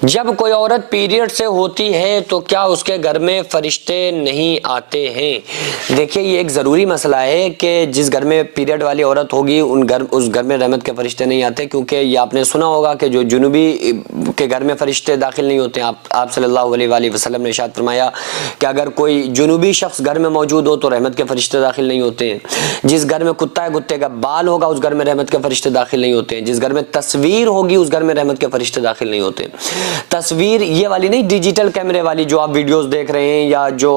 जब कोई औरत पीरियड से होती है तो क्या उसके घर में फरिश्ते नहीं आते हैं? देखिए, ये एक ज़रूरी मसला है कि जिस घर में पीरियड वाली औरत होगी उस घर में रहमत के फरिश्ते नहीं आते, क्योंकि ये आपने सुना होगा कि जो जुनूबी के घर में फरिश्ते दाखिल नहीं होते। आप सल्लल्लाहु अलैहि वसल्लम ने इरशाद फरमाया कि अगर कोई जुनूबी शख्स घर में मौजूद हो तो रहमत के फरिश्ते दाखिल नहीं होते हैं। जिस घर में कुत्ता है, कुत्ते का बाल होगा, उस घर में रहमत के फरिश्ते दाखिल नहीं होते हैं। जिस घर में तस्वीर होगी उस घर में रहमत के फरिश्ते दाखिल नहीं होते। तस्वीर ये वाली नहीं, डिजिटल कैमरे वाली जो आप वीडियोस देख रहे हैं या जो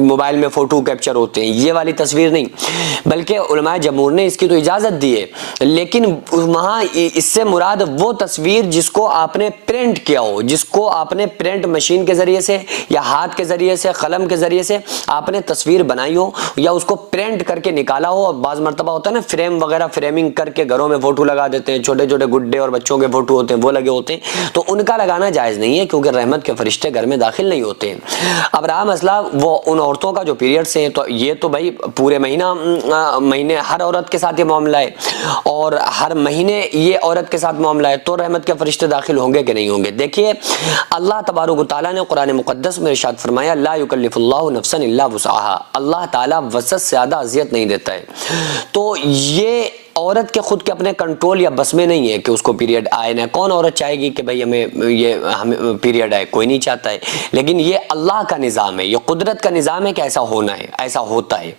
मोबाइल में फोटो कैप्चर होते हैं, ये वाली तस्वीर नहीं, बल्कि उलमाए जमहूर ने इसकी तो इजाजत दी है, लेकिन वहां इससे मुराद वो तस्वीर जिसको आपने प्रिंट किया हो, जिसको आपने प्रिंट मशीन के जरिए से या हाथ के जरिए से, कलम के जरिए से आपने तस्वीर बनाई हो या उसको प्रिंट करके निकाला हो। और बाज मरतबा होता है ना, फ्रेम वगैरह फ्रेमिंग करके घरों में फोटो लगा देते हैं, छोटे छोटे गुड्डे और बच्चों के फोटो होते हैं वो लगे होते हैं, तो उनका लगाना जायज नहीं है, क्योंकि रहमत के फरिश्ते घर में दाखिल नहीं होते हैं। अब रहा मसला वो उन औरतों का जो पीरियड से हैं, तो ये तो भाई पूरे महीने हर औरत के साथ ये मामला है, और हर महीने ये औरत के साथ मामला है, तो रहमत के फरिश्ते दाखिल होंगे कि नहीं होंगे? देखिए, अल्लाह तबारक व तआला ने कुरान मुक़द्दस में इरशाद फरमाया, ला युकल्लिफुल्लाहु नफ्सन इल्ला वुसअहा। अल्लाह ताला वसअत से ज़्यादा अज़ियत नहीं देता है। तो ये औरत के खुद के अपने कंट्रोल या बस में नहीं है कि उसको पीरियड आए ना। कौन औरत चाहेगी कि भाई हमें पीरियड आए? कोई नहीं चाहता है। लेकिन ये अल्लाह का निज़ाम है, ये कुदरत का निज़ाम है कि ऐसा होना है, ऐसा होता है,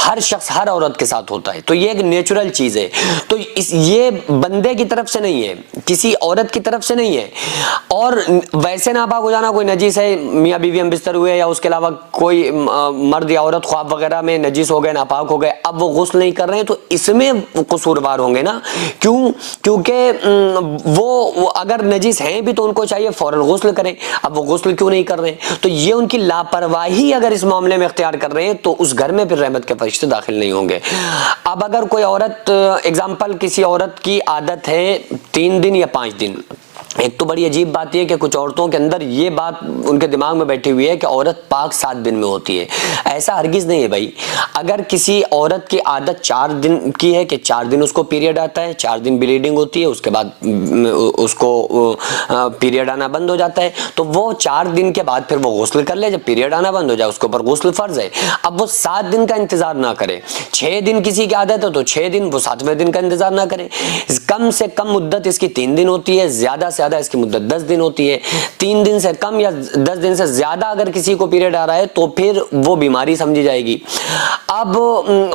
हर शख्स हर औरत के साथ होता है। तो ये एक नेचुरल चीज़ है। तो ये बंदे की तरफ से नहीं है, किसी औरत की तरफ से नहीं है। और वैसे नापाक हो जाना, कोई नजीस है, मियाँ बीवी हम बिस्तर हुए या उसके अलावा कोई मर्द या औरत ख्वाब वगैरह में नजीस हो गए, नापाक हो गए, अब वो गुस्ल नहीं कर रहे हैं, तो इसमें कसूरवार होंगे ना। क्यों? क्योंकि वो अगर नजीस हैं भी तो उनको चाहिए फौरन गुस्ल करें। अब वो गुस्ल क्यों नहीं कर रहे हैं? तो ये उनकी लापरवाही अगर इस मामले में इख्तियार कर रहे हैं तो उस घर में फिर रहमत के फरिश्ते दाखिल नहीं होंगे। अब अगर कोई औरत, एग्जाम्पल, किसी औरत की आदत है 3 दिन या 5 दिन, एक तो बड़ी अजीब बात यह कि कुछ औरतों के अंदर ये बात उनके दिमाग में बैठी हुई है कि औरत पाक 7 दिन में होती है। ऐसा हरगिज नहीं है भाई। अगर किसी औरत की आदत 4 दिन की है कि 4 दिन उसको पीरियड आता है, 4 दिन ब्लीडिंग होती है, उसके बाद उसको पीरियड आना बंद हो जाता है, तो वो 4 दिन के बाद फिर वो गुस्ल कर ले। जब पीरियड आना बंद हो जाए उसके ऊपर गुस्ल फर्ज है। अब वो 7 दिन का इंतजार ना करे। 6 दिन किसी की आदत है तो 6 दिन, वो 7वें दिन का इंतजार ना करे। कम से कम मुद्दत इसकी 3 दिन होती है, ज्यादा से ज्यादा इसकी मुद्दत 10 दिन होती है। 3 दिन से कम या 10 दिन से ज्यादा अगर किसी को पीरियड आ रहा है तो फिर वो बीमारी समझी जाएगी। अब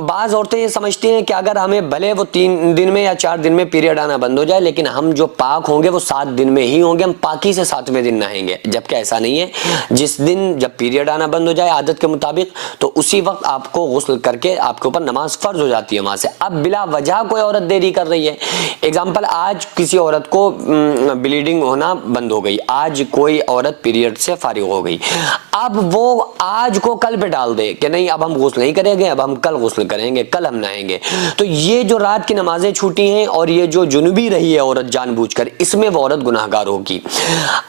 बाज औरतें ये समझती हैं कि अगर हमें भले वो 3 दिन में या 4 दिन में पीरियड आना बंद हो जाए, लेकिन हम जो पाक होंगे वो 7 दिन में ही होंगे, हम पाकी से 7वें दिन नहाएंगे। जबकि ऐसा नहीं है। जिस दिन जब पीरियड आना बंद हो जाए आदत के मुताबिक, तो उसी वक्त आपको गुस्ल करके आपके ऊपर नमाज फर्ज हो जाती है वहां से। अब बिला वजह कोई औरत देरी कर रही है, एग्जाम्पल, आज किसी औरत को ब्लीडिंग होना बंद हो गई, आज कोई औरत पीरियड से फारिग हो गई, अब वो आज को कल पे डाल दे कि नहीं अब हम गुस्ल नहीं करेंगे, अब हम कल गुस्ल करेंगे, कल हम नहाएंगे, तो ये जो रात की नमाजें छूटी हैं और ये जो जुनूबी रही है औरत जानबूझकर, इसमें वो औरत गुनाहगार होगी।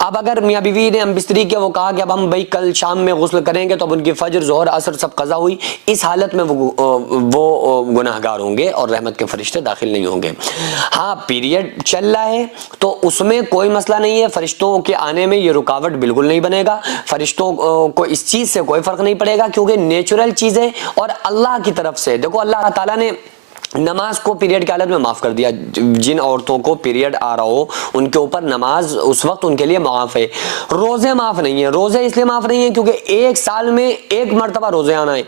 अब अगर मियाँ बीवी ने हम बिस्तरी के वो कहा कि अब हम भाई कल शाम में गुस्ल करेंगे, तो अब उनकी फजर, जोहर, असर सब कज़ा हुई, इस हालत में वो गुनाहगार होंगे और रहमत के फरिश्ते दाखिल नहीं होंगे। हाँ, पीरियड चल रहा है तो उसमें कोई मसला नहीं है, फरिश्तों के आने में ये रुकावट बिल्कुल नहीं बनेगा, फरिश्तों को इस चीज से कोई फर्क नहीं पड़ेगा, क्योंकि नेचुरल चीज है और अल्लाह की तरफ से। देखो, अल्लाह ताला ने नमाज को पीरियड की हालत में माफ कर दिया। जिन औरतों को पीरियड आ रहा हो उनके ऊपर नमाज उस वक्त उनके लिए माफ है। रोजे माफ नहीं है। रोजे इसलिए माफ नहीं है क्योंकि 1 साल में 1 मरतबा रोजे आना है।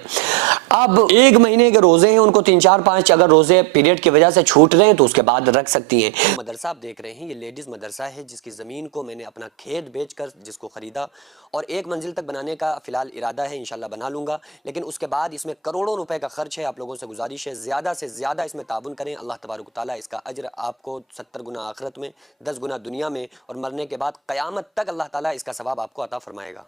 अब 1 महीने के रोजे हैं, उनको 3, 4, 5 अगर रोजे पीरियड की वजह से छूट रहे हैं तो उसके बाद रख सकती हैं। मदरसा आप देख रहे हैं, ये लेडीज मदरसा है जिसकी जमीन को मैंने अपना खेत बेचकर जिसको खरीदा और 1 मंजिल तक बनाने का फिलहाल इरादा है, इंशाल्लाह बना लूंगा, लेकिन उसके बाद इसमें करोड़ों रुपए का खर्च है। आप लोगों से गुजारिश है ज्यादा से ज्यादा इसमें ताबुन करें। अल्लाह तबारक व तआला इसका अज्र आपको 70 गुना आखिरत में, 10 गुना दुनिया में और मरने के बाद क़यामत तक अल्लाह ताला इसका सवाब आपको अता फरमाएगा।